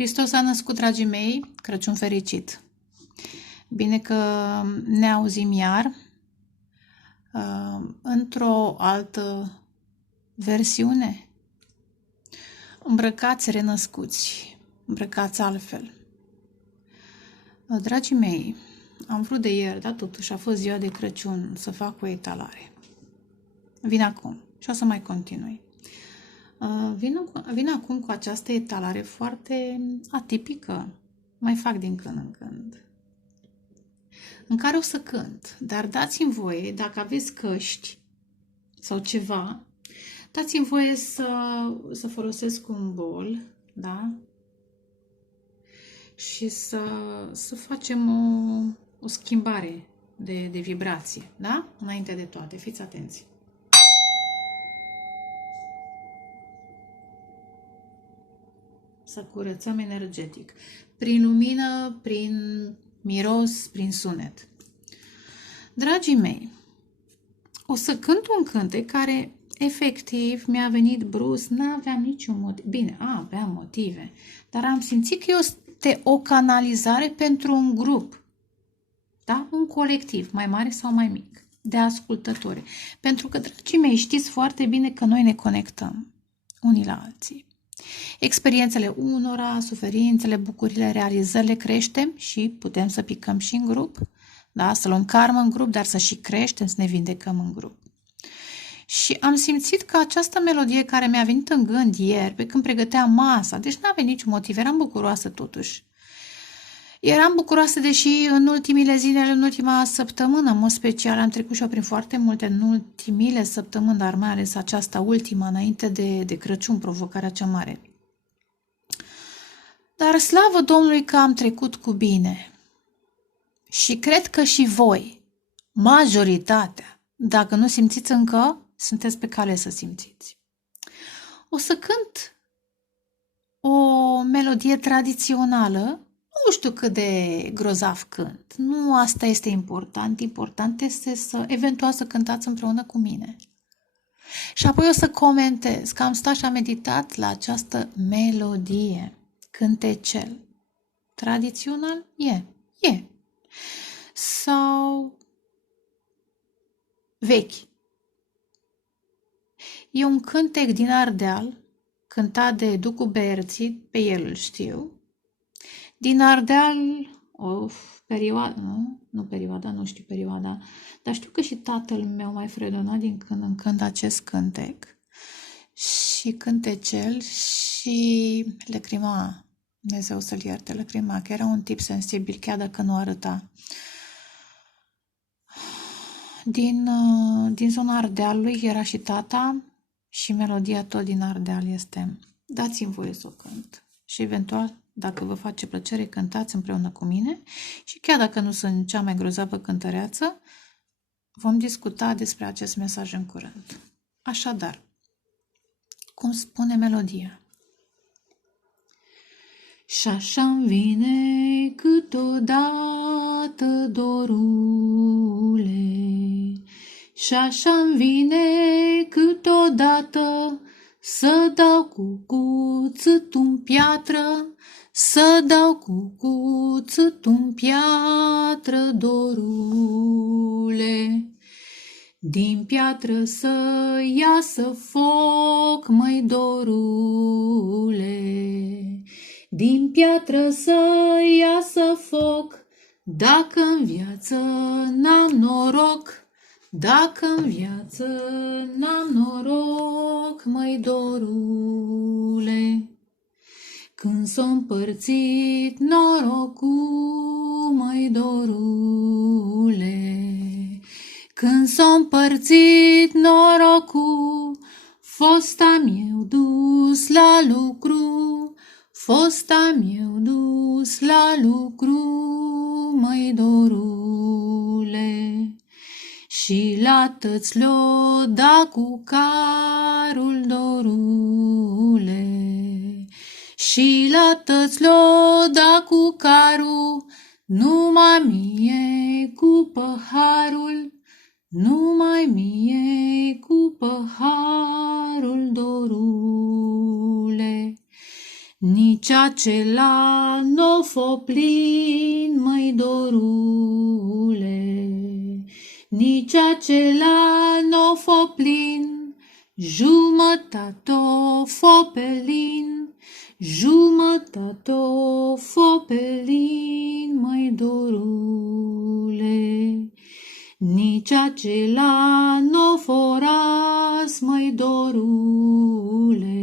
Hristos a născut, dragii mei, Crăciun fericit! Bine că ne auzim iar într-o altă versiune. Îmbrăcați renăscuți, îmbrăcați altfel. Dragii mei, am vrut de ieri, dar totuși a fost ziua de Crăciun, să fac o etalare. Vin acum și o să mai continui. Vin acum cu această etalare foarte atipică. Mai fac din când în când. În care o să cânt, dar dați-mi voie, dacă aveți căști sau ceva, dați-mi voie să folosesc un bol, da? Și să facem o schimbare de vibrație, da? Înainte de toate, fiți atenți. Să curățăm energetic. Prin lumină, prin miros, prin sunet. Dragii mei, o să cânt un cântec care efectiv mi-a venit brusc, n-aveam niciun motiv. Bine, aveam motive, dar am simțit că este o canalizare pentru un grup, da? Un colectiv, mai mare sau mai mic, de ascultători. Pentru că, dragii mei, știți foarte bine că noi ne conectăm unii la alții. Experiențele unora, suferințele, bucurile, realizările creștem și putem să picăm și în grup, da? Să luăm karmă în grup, dar să și creștem, să ne vindecăm în grup. Și am simțit că această melodie care mi-a venit în gând ieri, pe când pregăteam masa, deci n-avea niciun motiv, eram bucuroasă totuși. Eram bucuroasă, deși în ultimile zile, în ultima săptămână, în mod special, am trecut și eu prin foarte multe în ultimile săptămâni, dar mai ales aceasta ultima, înainte de Crăciun, provocarea cea mare. Dar slavă Domnului că am trecut cu bine. Și cred că și voi, majoritatea, dacă nu simțiți încă, sunteți pe cale să simțiți. O să cânt o melodie tradițională. Nu știu cât de grozav cânt. Nu asta este important. Important este eventual să cântați împreună cu mine. Și apoi o să comentez că am stat și am meditat la această melodie. Cântecel. Tradițional? E. Sau vechi. E un cântec din Ardeal, cântat de Ducu Berții, pe el îl știu. Din Ardeal, nu știu perioada, dar știu că și tatăl meu mai fredona din când în când acest cântec și cântecel și Lacrima, Dumnezeu să-l ierte, Lacrima, că era un tip sensibil, chiar dacă nu arăta. Din zona Ardealului era și tata și melodia tot din Ardeal este. Dați-mi voie să o cânt și eventual, dacă vă face plăcere, cântați împreună cu mine și chiar dacă nu sunt cea mai grozavă cântăreață, vom discuta despre acest mesaj în curând. Așadar, cum spune melodia. Și-așa-mi vine câteodată, dorule, și-așa-mi vine câteodată să dau cu cuțitul-n piatră, să dau cu cuțitul-n piatră, dorule. Din piatră să iasă foc, măi, dorule. Din piatră să iasă foc, dacă-n viață n-am noroc, dacă-n viață n-am noroc, măi, dorule. Când s-o împărțit norocul, măi, dorule. Când s-o împărțit norocul, fosta-mi eu dus la lucru, fosta-mi eu dus la lucru, măi, dorule. Și la tăți le-o da cu carul, dorule. Și la tăți le-o da cu carul, numai mie cu păharul, numai mie cu păharul, dorule. Nici acela n-o fo plin, măi dorule, nici acela n-o fo plin, jumătate-o fo pe lin, jumătate-o fo pe lin, măi dorule, nici acela n-o fo ras, măi dorule,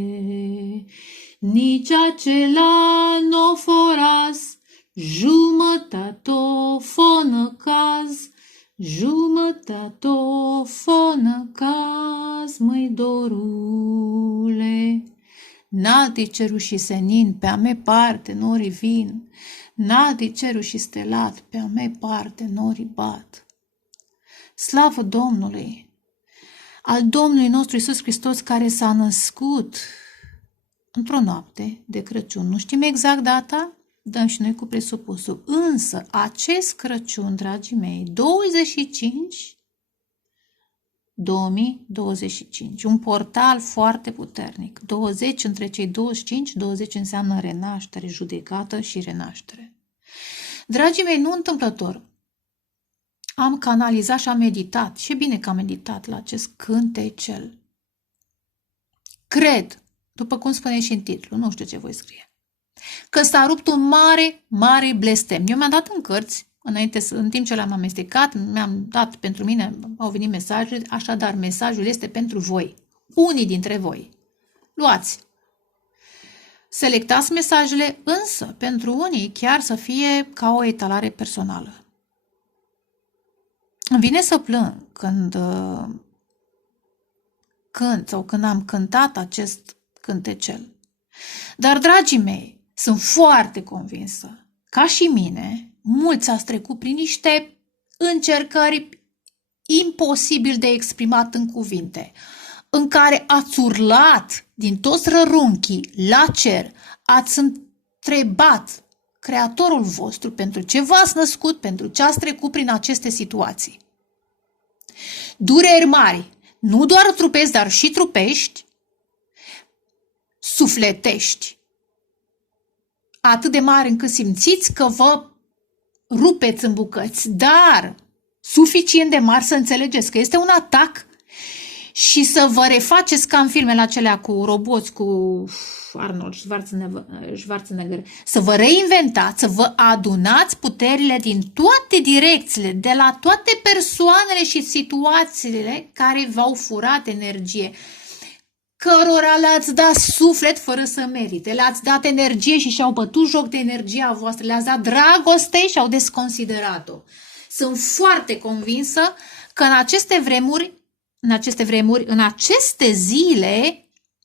nici acela n-o fo ras, jumătate-o fo năcaz, jumătate-o fo năcaz, măi dorule. N-alti cerul și senin, pe a me parte norii vin, n-alti cerul și stelat, pe a me parte norii bat. Slavă Domnului, al Domnului nostru Iisus Hristos, care s-a născut într-o noapte de Crăciun. Nu știm exact data, dăm și noi cu presupusul. Însă, acest Crăciun, dragii mei, 2025, un portal foarte puternic. 20 între cei 25, 20 înseamnă renaștere, judecată și renaștere. Dragii mei, nu întâmplător, am canalizat și am meditat, și e bine că am meditat la acest cântecel. Cred, după cum spune și în titlu, nu știu ce voi scrie, că s-a rupt un mare, mare blestem. Eu mi-am dat în cărți, în timp ce l-am amestecat, mi-am dat pentru mine, au venit mesaje, așadar mesajul este pentru voi, unii dintre voi. Luați, selectați mesajele, însă pentru unii chiar să fie ca o etalare personală. Îmi vine să plâng când am cântat acest cântecel. Dar, dragii mei, sunt foarte convinsă, ca și mine, mulți ați trecut prin niște încercări imposibil de exprimat în cuvinte, în care ați urlat din toți rărunchii la cer, ați întrebat Creatorul vostru pentru ce v-ați născut, pentru ce ați trecut prin aceste situații. Dureri mari, nu doar trupești, dar și trupești, sufletești, atât de mari încât simțiți că vă rupeți în bucăți, dar suficient de mari să înțelegeți că este un atac și să vă refaceți ca în filmele acelea cu roboți, cu Arnold Schwarzenegger, să vă reinventați, să vă adunați puterile din toate direcțiile, de la toate persoanele și situațiile care v-au furat energie, cărora le-ați dat suflet fără să merite, le-ați dat energie și și-au bătut joc de energia voastră, le-ați dat dragoste și au desconsiderat-o. Sunt foarte convinsă că în aceste vremuri, în aceste zile,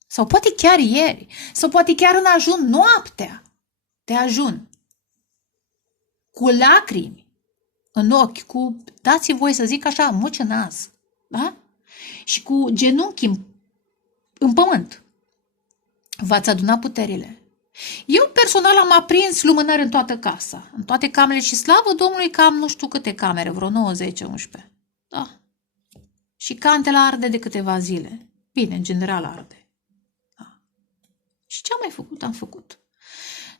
sau poate chiar ieri, sau poate chiar în ajun noaptea de ajun, cu lacrimi în ochi, dați-mi voie să zic așa, muci în nas, da? Și cu genunchi în pământ, v-ați adunat puterile. Eu personal am aprins lumânări în toată casa, în toate camerele și slavă Domnului că am nu știu câte camere, vreo 9, 10, 11. Da. Și candela arde de câteva zile. Bine, în general arde. Da. Și ce am mai făcut? Am făcut.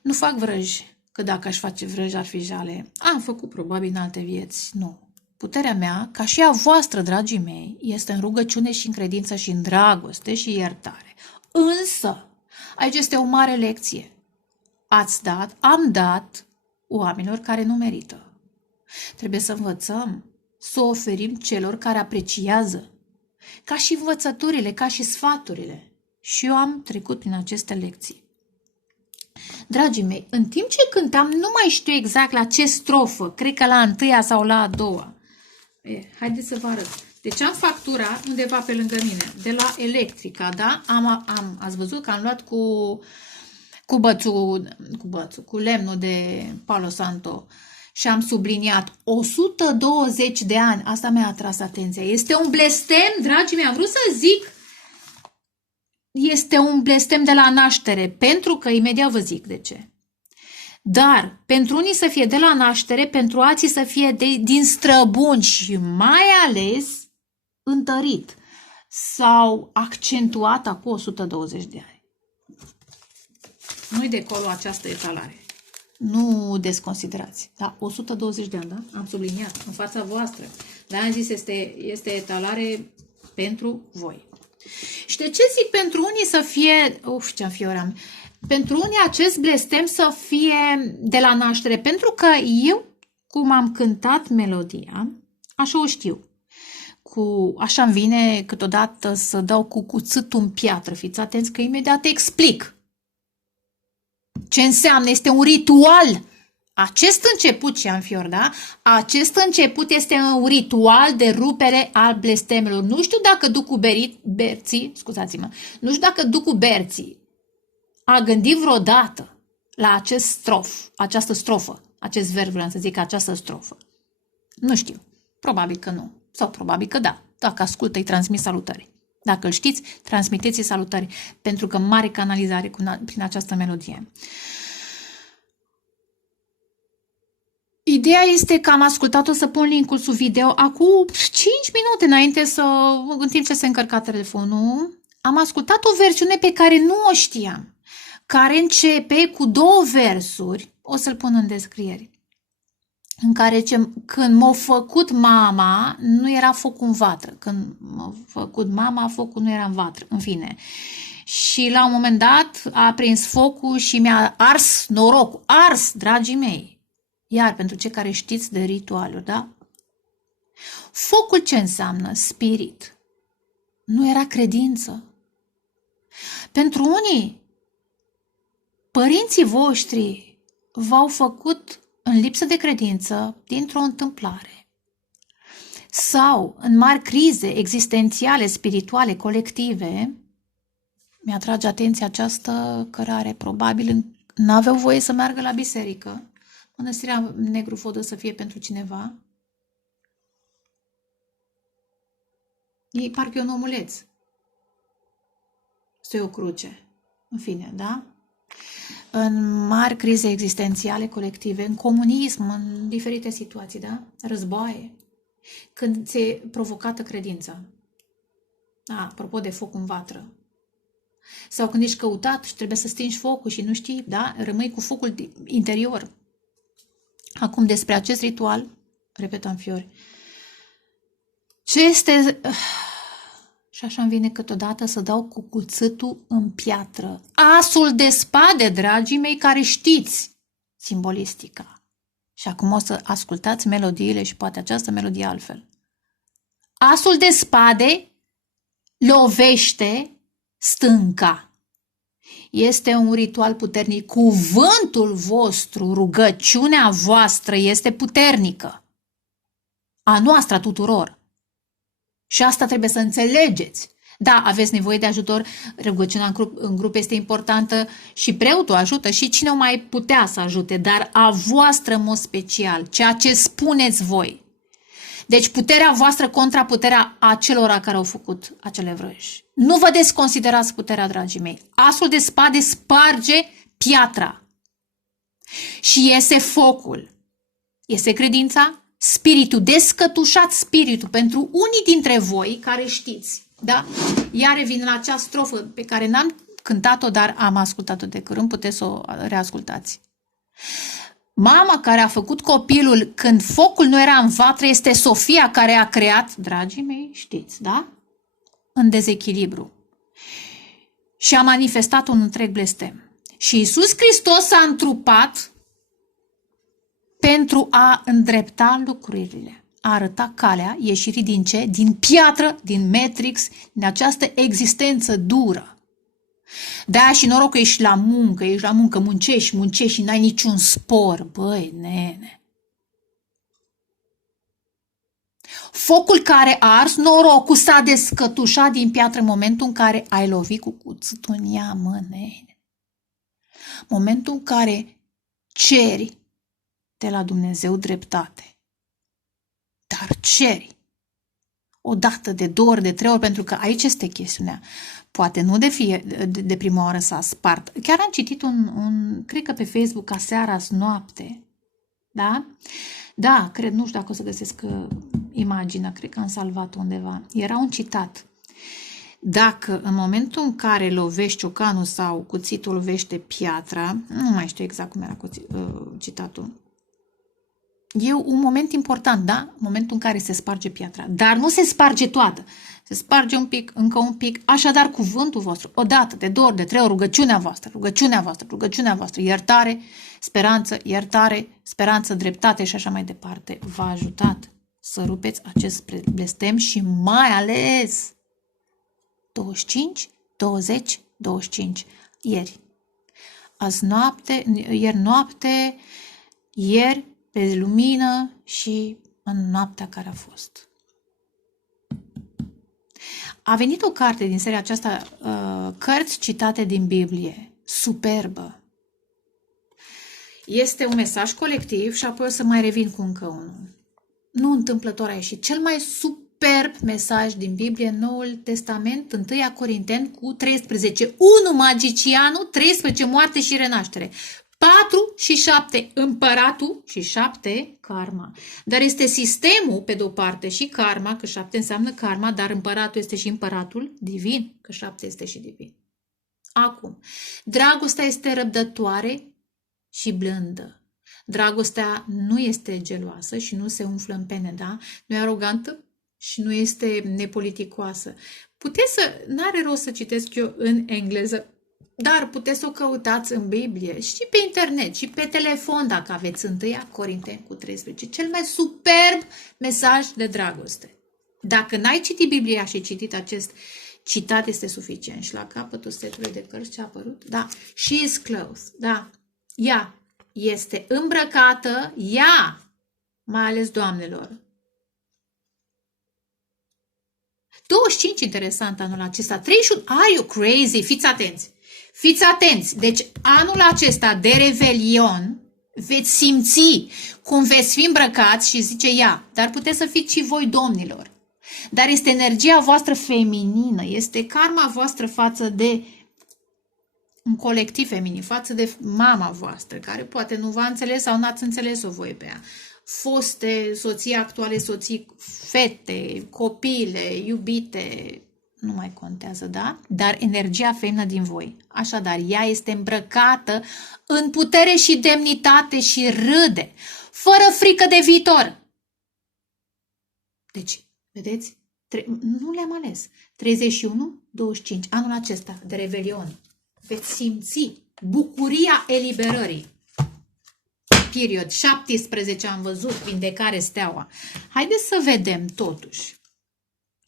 Nu fac vrăji, că dacă aș face vrăji ar fi jale. Am făcut probabil în alte vieți. Nu. Puterea mea, ca și a voastră, dragii mei, este în rugăciune și în credință și în dragoste și iertare. Însă, aici este o mare lecție. Am dat oamenilor care nu merită. Trebuie să învățăm să oferim celor care apreciază, ca și învățăturile, ca și sfaturile. Și eu am trecut prin aceste lecții. Dragii mei, în timp ce cântam, nu mai știu exact la ce strofă, cred că la a întâia sau la a doua. Haideți să vă arăt. Deci am factura undeva pe lângă mine, de la Electrica, da? Ați văzut că am luat cu lemnul de Palo Santo și am subliniat 120 de ani. Asta mi-a atras atenția. Este un blestem, dragii mei, am vrut să zic, este un blestem de la naștere, pentru că imediat vă zic de ce. Dar pentru unii să fie de la naștere, pentru alții să fie din străbuni și mai ales întărit sau accentuat acum 120 de ani. Nu-i de acolo această etalare. Nu desconsiderați. Da, 120 de ani, da? Am subliniat în fața voastră. Dar am zis, este etalare pentru voi. Și de ce zic pentru unii să fie... ce-am fioram. Pentru unii acest blestem să fie de la naștere. Pentru că eu, cum am cântat melodia, așa o știu. Așa îmi vine câteodată să dau cu cuțitul în piatră. Fiți atenți că imediat te explic. Ce înseamnă? Este un ritual. Acest început, ce am fior, da? Acest început este un ritual de rupere al blestemelor. Nu știu dacă ducul Berții, scuzați-mă, nu știu dacă ducul Berții a gândit vreodată la această strofă, acest verb, vreau să zic, această strofă. Nu știu. Probabil că nu. Sau probabil că da. Dacă ascultă, îi transmit salutări. Dacă îl știți, transmiteți-i salutări, pentru că mare canalizare prin această melodie. Ideea este că am ascultat-o, să pun link-ul sub video acum 5 minute înainte în timp ce se încărca telefonul. Am ascultat o versiune pe care nu o știam, care începe cu 2 versuri, o să-l pun în descriere, în care când m-a făcut mama, nu era foc în vatră. Când m-a făcut mama, focul nu era în vatră. În fine. Și la un moment dat a aprins focul și mi-a ars norocul. Ars, dragii mei. Iar pentru cei care știți de ritualuri, da? Focul ce înseamnă? Spirit. Nu era credință. Pentru unii, părinții voștri v-au făcut în lipsă de credință dintr-o întâmplare sau în mari crize existențiale, spirituale, colective. Mi-atrage atenția această cărare, probabil n-aveau voie să meargă la biserică. Mănăstirea Negru Vodă să fie pentru cineva. E parcă e un omuleț. Este o cruce. În fine, da? În mari crize existențiale colective, în comunism, în diferite situații, da? Războaie, când ți-e provocată credința. Apropo de foc în vatră. Sau când ești căutat și trebuie să stingi focul și nu știi, da? Rămâi cu focul interior. Acum despre acest ritual, repetăm fiori, ce este... Și așa îmi vine câteodată să dau cu cuțitul în piatră. Asul de spade, dragii mei, care știți simbolistica. Și acum o să ascultați melodiile și poate această melodie altfel. Asul de spade lovește stânca. Este un ritual puternic. Cuvântul vostru, rugăciunea voastră este puternică. A noastră tuturor. Și asta trebuie să înțelegeți. Da, aveți nevoie de ajutor, rugăciunea în grup este importantă și preotul ajută și cine o mai putea să ajute, dar a voastră în mod special, ceea ce spuneți voi. Deci puterea voastră contra puterea acelora care au făcut acele vrăji. Nu vă desconsiderați puterea, dragii mei. Asul de spade sparge piatra și iese focul. Iese credința, spiritul, descătușat spiritul pentru unii dintre voi care știți. Da? Iar revin la acea strofă pe care n-am cântat-o, dar am ascultat-o de curând, puteți să o reascultați. Mama care a făcut copilul când focul nu era în vatră este Sofia care a creat, dragii mei, știți, da? În dezechilibru. Și a manifestat un întreg blestem. Și Iisus Hristos s-a întrupat pentru a îndrepta lucrurile, a arăta calea ieșirii din ce? Din piatră, din matrix, din această existență dură. De-aia și noroc că ești la muncă, muncești și n-ai niciun spor. Băi, nene. Focul care a ars, norocul s-a descătușat din piatră în momentul în care ai lovit cu cuțitul în ea, mă, nene. Momentul în care ceri de la Dumnezeu dreptate. Dar ceri. O dată, de 2 ori, de 3 ori, pentru că aici este chestiunea. Poate nu de prima oară s-a spart. Chiar am citit cred că pe Facebook, aseară, noapte. Da? Da, cred, nu știu dacă o să găsesc imaginea, cred că am salvat undeva. Era un citat. Dacă în momentul în care lovești ciocanul sau cuțitul lovește piatra, nu mai știu exact cum era citatul, e un moment important, da? Momentul în care se sparge piatra. Dar nu se sparge toată. Se sparge un pic, încă un pic. Așadar, cuvântul vostru, o dată, de două ori, de trei ori, rugăciunea voastră, rugăciunea voastră, rugăciunea voastră, iertare, speranță, dreptate și așa mai departe, v-a ajutat să rupeți acest blestem și mai ales 25, 20, 25, ieri. Ieri noapte, ieri pe lumină și în noaptea care a fost. A venit o carte din seria aceasta, cărți citate din Biblie, superbă. Este un mesaj colectiv și apoi o să mai revin cu încă unul. Nu întâmplător a ieșit cel mai superb mesaj din Biblie, Noul Testament, 1 Corinteni cu 13. 1 magicianul, 13 moarte și renaștere. 4 și 7 împăratul și 7 karma. Dar este sistemul pe de-o parte și karma, că 7 înseamnă karma, dar împăratul este și împăratul divin, că 7 este și divin. Acum, dragostea este răbdătoare și blândă. Dragostea nu este geloasă și nu se umflă în pene, da? Nu e arogantă și nu este nepoliticoasă. N-are rost să citesc eu în engleză, dar puteți să o căutați în Biblie și pe internet și pe telefon dacă aveți 1 Corinteni cu 13. Cel mai superb mesaj de dragoste. Dacă n-ai citit Biblia și ai citit acest citat, este suficient. Și la capătul setului de cărți ce a apărut? Da. She is clothed. Da. Ea este îmbrăcată, ea, mai ales doamnelor. 25, interesant anul acesta. 31, are you crazy? Fiți atenți! Fiți atenți! Deci anul acesta de revelion veți simți cum veți fi îmbrăcați și zice ea, dar puteți să fiți și voi domnilor. Dar este energia voastră feminină, este karma voastră față de un colectiv feminin, față de mama voastră, care poate nu v-a înțeles sau n-ați înțeles-o voi pe ea. Foste, soții actuale, soții, fete, copile, iubite, nu mai contează, da? Dar energia feminină din voi. Așadar, ea este îmbrăcată în putere și demnitate și râde, fără frică de viitor. Deci, vedeți? Nu le-am ales. 31, 25, anul acesta de revelion. Veți simți bucuria eliberării. Period. 17 am văzut, vindecare steaua. Haideți să vedem totuși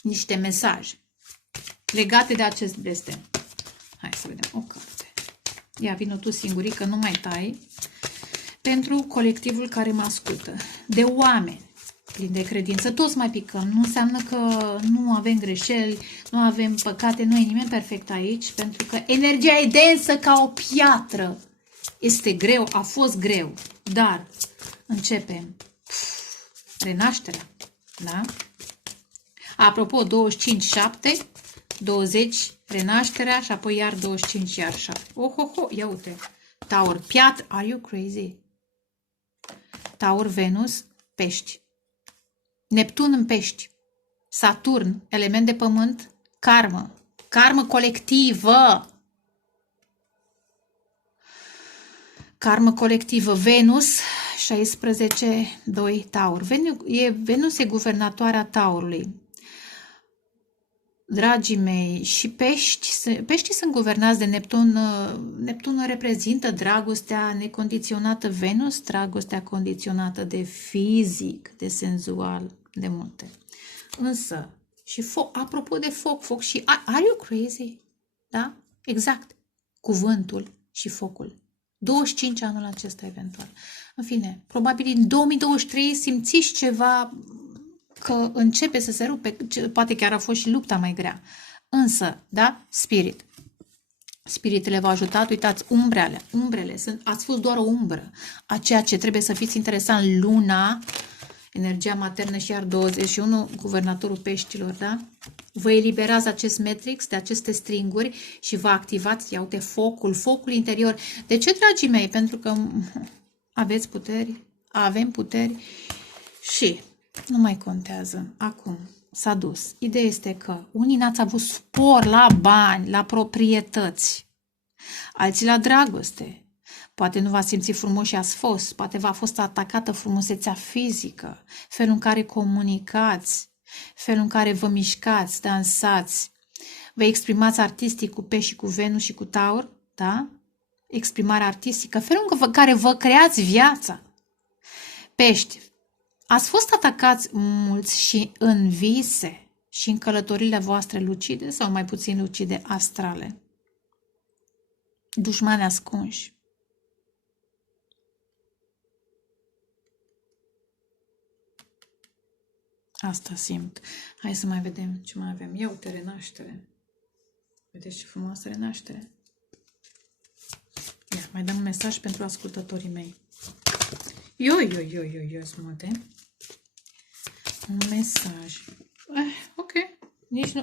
niște mesaje legate de acest blestem. Hai să vedem o carte. Ia, vină tu singurică, nu mai tai. Pentru colectivul care mă ascultă. De oameni plini de credință. Toți mai picăm. Nu înseamnă că nu avem greșeli, nu avem păcate. Nu e nimeni perfect aici, pentru că energia e densă ca o piatră. Este greu, a fost greu. Dar începem. Renașterea. Da? Apropo, 25, 7, 20, renașterea și apoi iar 25, iar 7. Ia uite. Taur, are you crazy? Taur, Venus, pești. Neptun în pești. Saturn, element de pământ, karmă. Karmă colectivă. Karmă colectivă. Venus, 16, 2, Taur. Venus e guvernatoarea Taurului. Dragii mei, și peștii sunt guvernați de Neptun. Neptun reprezintă dragostea necondiționată, Venus, dragostea condiționată de fizic, de senzual, de multe. Însă, și foc, apropo de foc și... Are you crazy? Da? Exact. Cuvântul și focul. 25 anul acesta, eventual. În fine, probabil în 2023 simțiți ceva... că începe să se rupe, poate chiar a fost și lupta mai grea. Însă, da? Spiritele v-au ajutat, uitați, umbrele, ați fost doar o umbră a ceea ce trebuie să fiți interesant. Luna, energia maternă și iar 21, guvernatorul peștilor, da? Vă eliberați acest matrix de aceste stringuri și vă activați, ia uite, focul interior. De ce, dragii mei? Pentru că aveți puteri, avem puteri și... nu mai contează. Acum, s-a dus. Ideea este că unii n-ați avut spor la bani, la proprietăți, alții la dragoste. Poate nu v-ați simțit frumos și ați fost, poate v-a fost atacată frumusețea fizică, felul în care comunicați, felul în care vă mișcați, dansați, vă exprimați artistic cu Pești și cu Venus și cu Taur, da? Exprimarea artistică, felul în care vă creați viața. Pești, ați fost atacați mulți și în vise și în călătorile voastre lucide sau mai puțin lucide astrale. Dușmani ascunși. Asta simt. Hai să mai vedem ce mai avem. Ia uite, renaștere. Vedeți ce frumoasă renaștere. Ia, mai dăm un mesaj pentru ascultătorii mei. Eu, sunt multe. Un mesaj. Ok. Nici nu...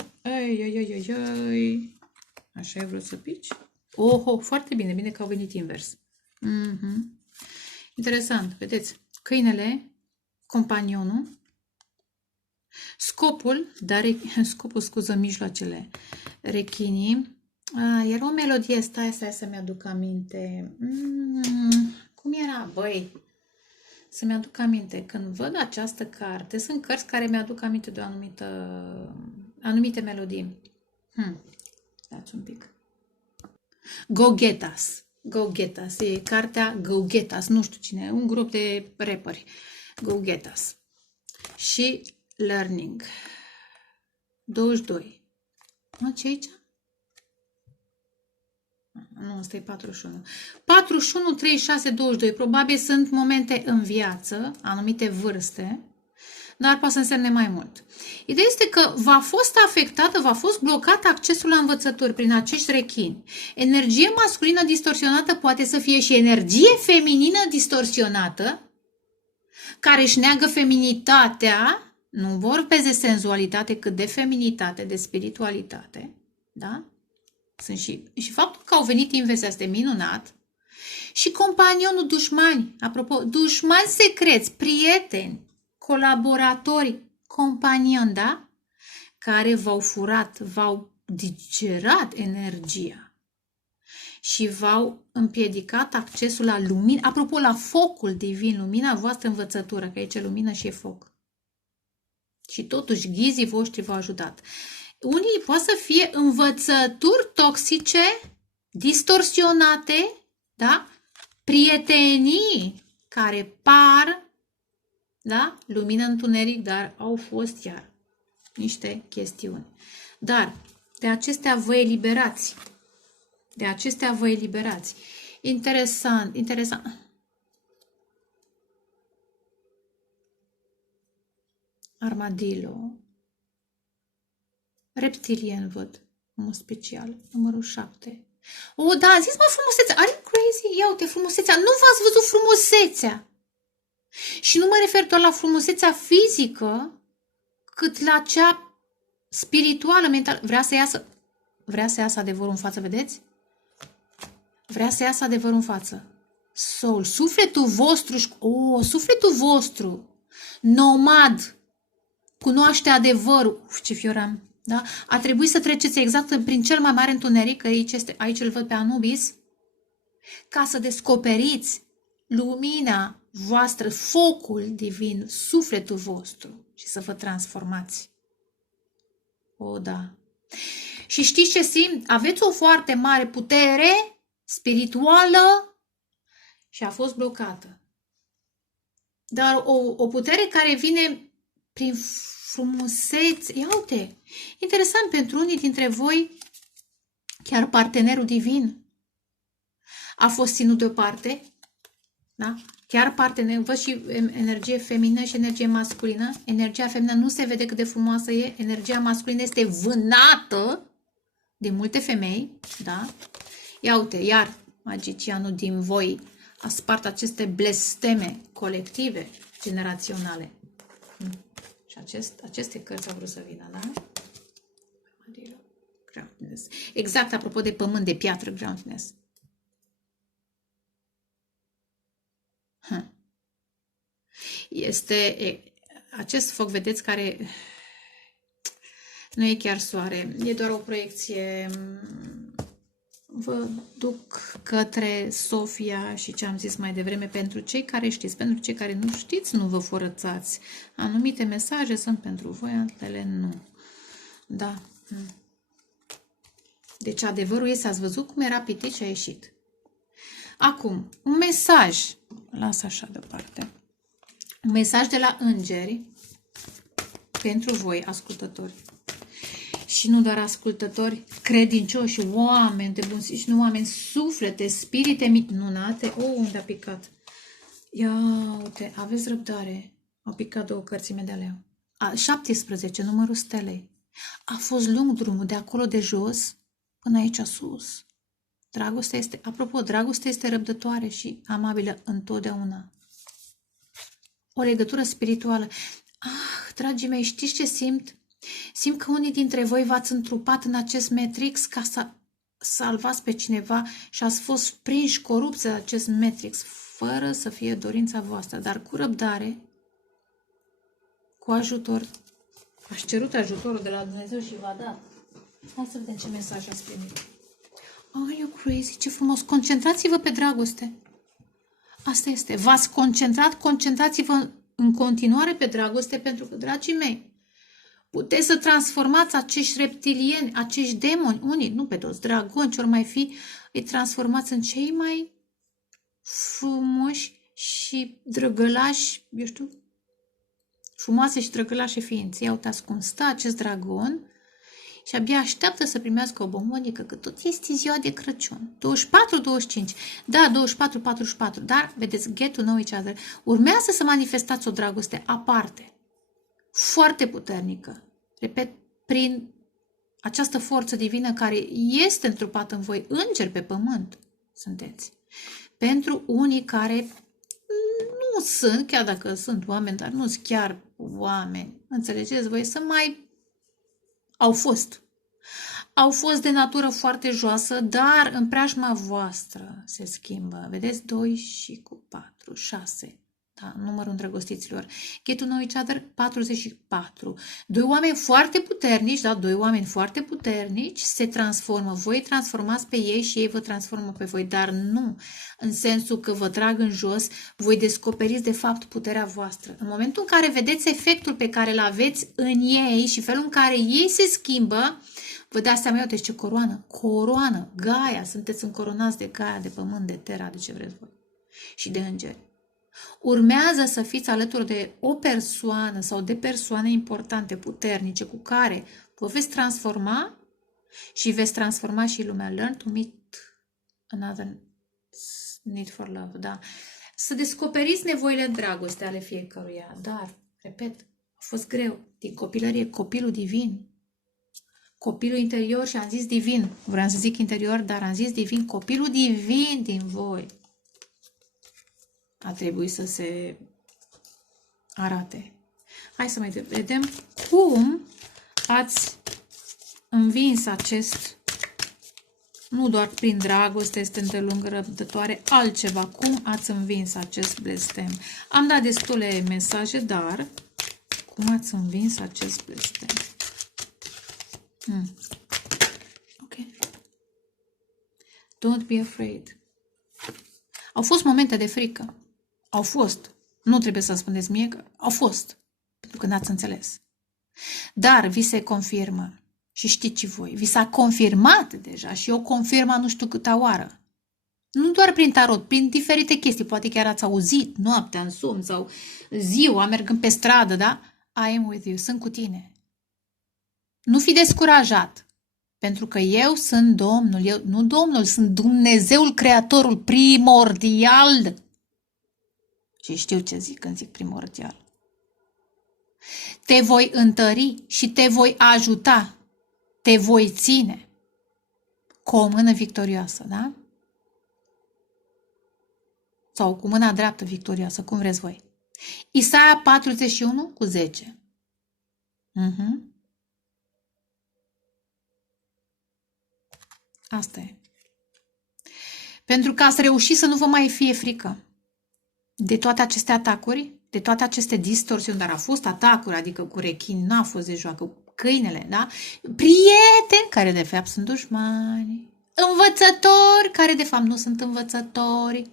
Așa ai vrut să pici? Foarte bine. Bine că au venit invers. Interesant. Vedeți? Câinele, companionul, mijloacele, rechinii. Era o melodie, stai să-mi aduc aminte. Cum era, băi? Să-mi aduc aminte. Când văd această carte, sunt cărți care mi-aduc aminte de o anumite melodii. Dați un pic. Go Get Us. Go Get Us. E cartea Go Get Us. Nu știu cine. Un grup de rapperi. Go Get Us. Și Learning. 22. Ce aici? Nu, ăsta e 41. 41, 36, 22. Probabil sunt momente în viață, anumite vârste, dar poate să însemne mai mult. Ideea este că v-a fost afectată, v-a fost blocat accesul la învățături prin acești rechini. Energie masculină distorsionată poate să fie și energie feminină distorsionată, care își neagă feminitatea, nu vorbesc de senzualitate, cât de feminitate, de spiritualitate, da? Sunt și faptul că au venit invers este minunat. Și companionul dușmani, apropo, dușmani secreți, prieteni, colaboratori, companioni, da? Care v-au furat, v-au digerat energia și v-au împiedicat accesul la lumină, apropo, la focul divin, lumina voastră învățătură, că aici e lumină și e foc. Și totuși ghizii voștri v-au ajutat. Unii pot să fie învățături toxice, distorsionate, da? Prietenii care par, da? Lumină, întuneric, dar au fost iar niște chestiuni. Dar de acestea vă eliberați. De acestea vă eliberați. Interesant, interesant. Armadillo. Reptilien văd, în mod special, numărul 7. Da, am zis, mă, frumusețea, are crazy? Ia uite, frumusețea, nu v-ați văzut frumusețea. Și nu mă refer doar la frumusețea fizică, cât la cea spirituală, mentală. Vrea să iasă adevărul în față, vedeți? Vrea să iasă adevărul în față. Soul, sufletul vostru, nomad, cunoaște adevărul. Ce fioram. Da? A trebuit să treceți exact prin cel mai mare întuneric, că aici îl văd pe Anubis, ca să descoperiți lumina voastră, focul divin, sufletul vostru și să vă transformați. Da. Și știți ce simt? Aveți o foarte mare putere spirituală și a fost blocată. Dar o putere care vine prin frumusețe. Ia uite, interesant pentru unii dintre voi, chiar partenerul divin a fost ținut deoparte, da? Chiar partenerul, văd și energie feminină și energie masculină. Energia feminină nu se vede cât de frumoasă e, energia masculină este vânată de multe femei, da? Ia uite, iar magicianul din voi a spart aceste blesteme colective, generaționale. Și aceste cărți au vrut să vină, da? Groundedness. Exact, apropo de pământ, de piatră, groundedness. Este acest foc, vedeți, care Nu e chiar soare, e doar o proiecție. Vă duc către Sofia și ce am zis mai devreme, pentru cei care știți, pentru cei care nu știți, nu vă forățați. Anumite mesaje sunt pentru voi, altele nu. Da. Deci adevărul este, ați văzut cum era pitit și a ieșit. Acum, un mesaj, las așa deoparte, un mesaj de la îngeri pentru voi, ascultători. Și nu doar ascultători, credincioși, oameni de bun simț, și nu oameni, suflete, spirite minunate. Unde a picat? Ia uite, aveți răbdare. Au picat 2 cărțime de alea. 17, numărul stelei. A fost lung drumul de acolo de jos până aici sus. Dragostea este, apropo, dragostea este răbdătoare și amabilă întotdeauna. O legătură spirituală. Dragii mei, știți ce simt? Simt că unii dintre voi v-ați întrupat în acest Matrix ca să salvați pe cineva și ați fost prinși corupți de acest Matrix, fără să fie dorința voastră, dar cu răbdare, cu ajutor. Ați cerut ajutorul de la Dumnezeu și v-a dat. Hai să vedem ce mesaj ați primit. Are you crazy? Ce frumos! Concentrați-vă pe dragoste. Asta este. V-ați concentrat, concentrați-vă în continuare pe dragoste, pentru că, dragii mei, puteți să transformați acești reptilieni, acești demoni, unii, nu pe toți, dragoni, ce ori mai fi, îi transformați în cei mai frumoși și drăgălași, eu știu, frumoase și drăgălașe ființe. Ia uitați cum stă acest dragon și abia așteaptă să primească o bombonică, că tot este ziua de Crăciun. 24-25, da, 24-44, dar, vedeți, get to know each other. Urmează să manifestați o dragoste aparte, foarte puternică. Repet, prin această forță divină care este întrupată în voi, îngeri pe pământ sunteți. Pentru unii care nu sunt, chiar dacă sunt oameni, dar nu sunt chiar oameni, înțelegeți voi, să mai au fost. Au fost de natură foarte joasă, dar în preajma voastră se schimbă. Vedeți? 2 și cu 4, 6. Da, numărul îndrăgostiților. Get to know each other, 44. 2 oameni foarte puternici, da, 2 oameni foarte puternici se transformă. Voi transformați pe ei și ei vă transformă pe voi, dar nu în sensul că vă trag în jos, voi descoperiți de fapt puterea voastră. În momentul în care vedeți efectul pe care îl aveți în ei și felul în care ei se schimbă, vă dați seama, uite ce coroană, coroană, Gaia, sunteți încoronați de Gaia, de pământ, de Terra, de ce vreți voi, și de îngeri. Urmează să fiți alături de o persoană sau de persoane importante, puternice, cu care vă veți transforma și veți transforma și lumea. Learn to meet another need for love, da. Să descoperiți nevoile în dragoste ale fiecăruia, dar, repet, a fost greu. Din copilărie, copilul divin, copilul interior, și am zis divin, vreau să zic interior, dar am zis divin, copilul divin din voi a trebuit să se arate. Hai să mai vedem cum ați învins acest, nu doar prin dragoste este îndelungă răbdătoare, altceva, cum ați învins acest blestem. Am dat destule mesaje, dar cum ați învins acest blestem? Ok. Don't be afraid. Au fost momente de frică. Au fost. Nu trebuie să spuneți mie că au fost. Pentru că n-ați înțeles. Dar vi se confirmă. Și știți și voi. Vi s-a confirmat deja și eu confirma nu știu câta oară. Nu doar prin tarot, prin diferite chestii. Poate chiar ați auzit noaptea în somn sau ziua mergând pe stradă, da? I am with you. Sunt cu tine. Nu fi descurajat. Pentru că eu sunt Domnul. Eu, nu Domnul, sunt Dumnezeul Creatorul primordial. Și știu ce zic când zic primordial. Te voi întări și te voi ajuta. Te voi ține cu o mână victorioasă, da? Sau cu mâna dreaptă victorioasă, cum vreți voi. Isaia 41 cu 10. Asta e. Pentru că ați reușit să nu vă mai fie frică de toate aceste atacuri, de toate aceste distorsiuni, dar a fost atacuri, adică cu rechini, n-a fost de joacă, câinele, da? Prieteni care de fapt sunt dușmani. Învățători care de fapt nu sunt învățători.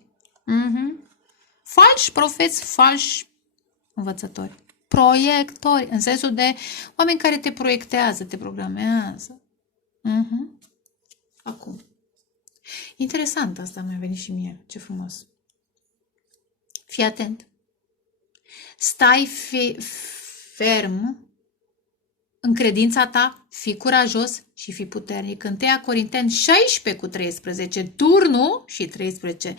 Falși profeți, falși învățători. Proiectori, în sensul de oameni care te proiectează, te programează. Acum. Interesant asta mi-a venit și mie. Ce frumos. Fii atent. Stai ferm în credința ta, fii curajos și fii puternic. 1 Corinteni 16:13, turnul și 13.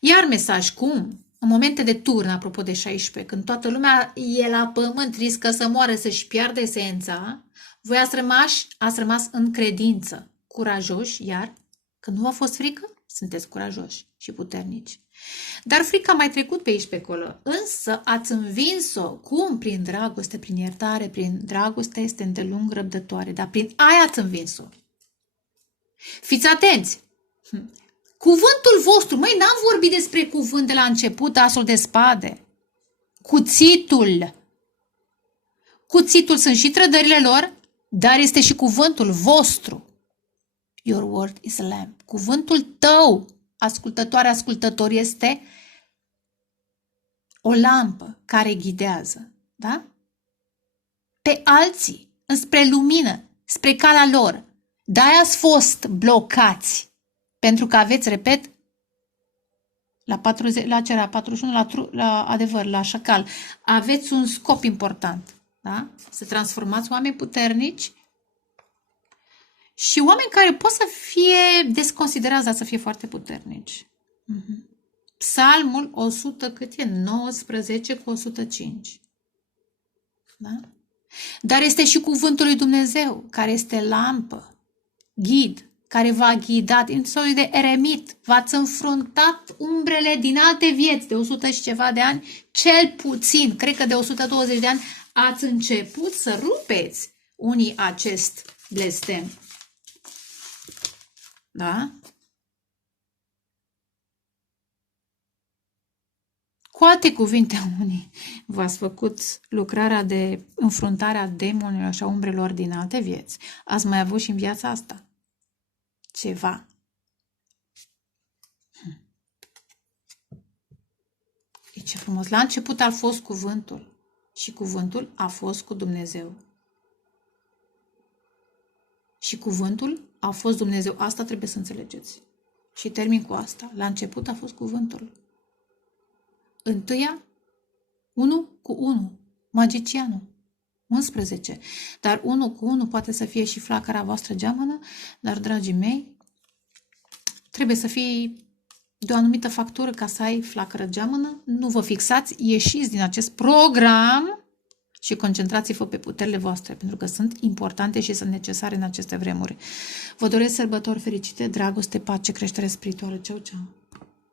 Iar mesaj cum? În momente de turn, apropo de 16, când toată lumea e la pământ, riscă să moară, să-și piardă esența, voi ați rămas în credință, curajoși, iar când nu a fost frică, sunteți curajoși și puternici. Dar frica a mai trecut pe aici pe acolo, însă ați învins-o. Cum? Prin dragoste, prin iertare, prin dragoste este îndelung răbdătoare, dar prin aia ați învins-o. Fiți atenți! Cuvântul vostru, măi, n-am vorbit despre cuvânt de la început, asul de spade. Cuțitul. Cuțitul sunt și trădările lor, dar este și cuvântul vostru. Your word is a lamp. Cuvântul tău, ascultătoare, ascultător, este o lampă care ghidează, da? Pe alții, înspre lumină, spre calea lor. De-aia ați fost blocați. Pentru că aveți, repet, la 40, la cera 41, la adevăr, la șacal, aveți un scop important, da? Să transformați oameni puternici și oameni care pot să fie desconsiderați, dar să fie foarte puternici. Psalmul 100, cât e? 19:105. Da? Dar este și cuvântul lui Dumnezeu, care este lampă, ghid, care v-a ghidat în soiul de eremit, v-ați înfruntat umbrele din alte vieți de 100 și ceva de ani, cel puțin, cred că de 120 de ani, ați început să rupeți unii acest blestem. Da? Cu alte cuvinte, unii v-ați făcut lucrarea de înfruntare a demonilor și a umbrelor din alte vieți. Ați mai avut și în viața asta ceva. E ce frumos. La început a fost cuvântul și cuvântul a fost cu Dumnezeu. Și cuvântul a fost Dumnezeu. Asta trebuie să înțelegeți. Și termin cu asta. La început a fost cuvântul. Întâia, 1:1, magicianul, 11. Dar 1:1 poate să fie și flacăra voastră geamănă, dar, dragii mei, trebuie să fie de o anumită factură ca să ai flacără geamănă. Nu vă fixați, ieșiți din acest program și concentrați-vă pe puterile voastre, pentru că sunt importante și sunt necesare în aceste vremuri. Vă doresc sărbători fericite, dragoste, pace, creștere spirituală. Ceau, ceau!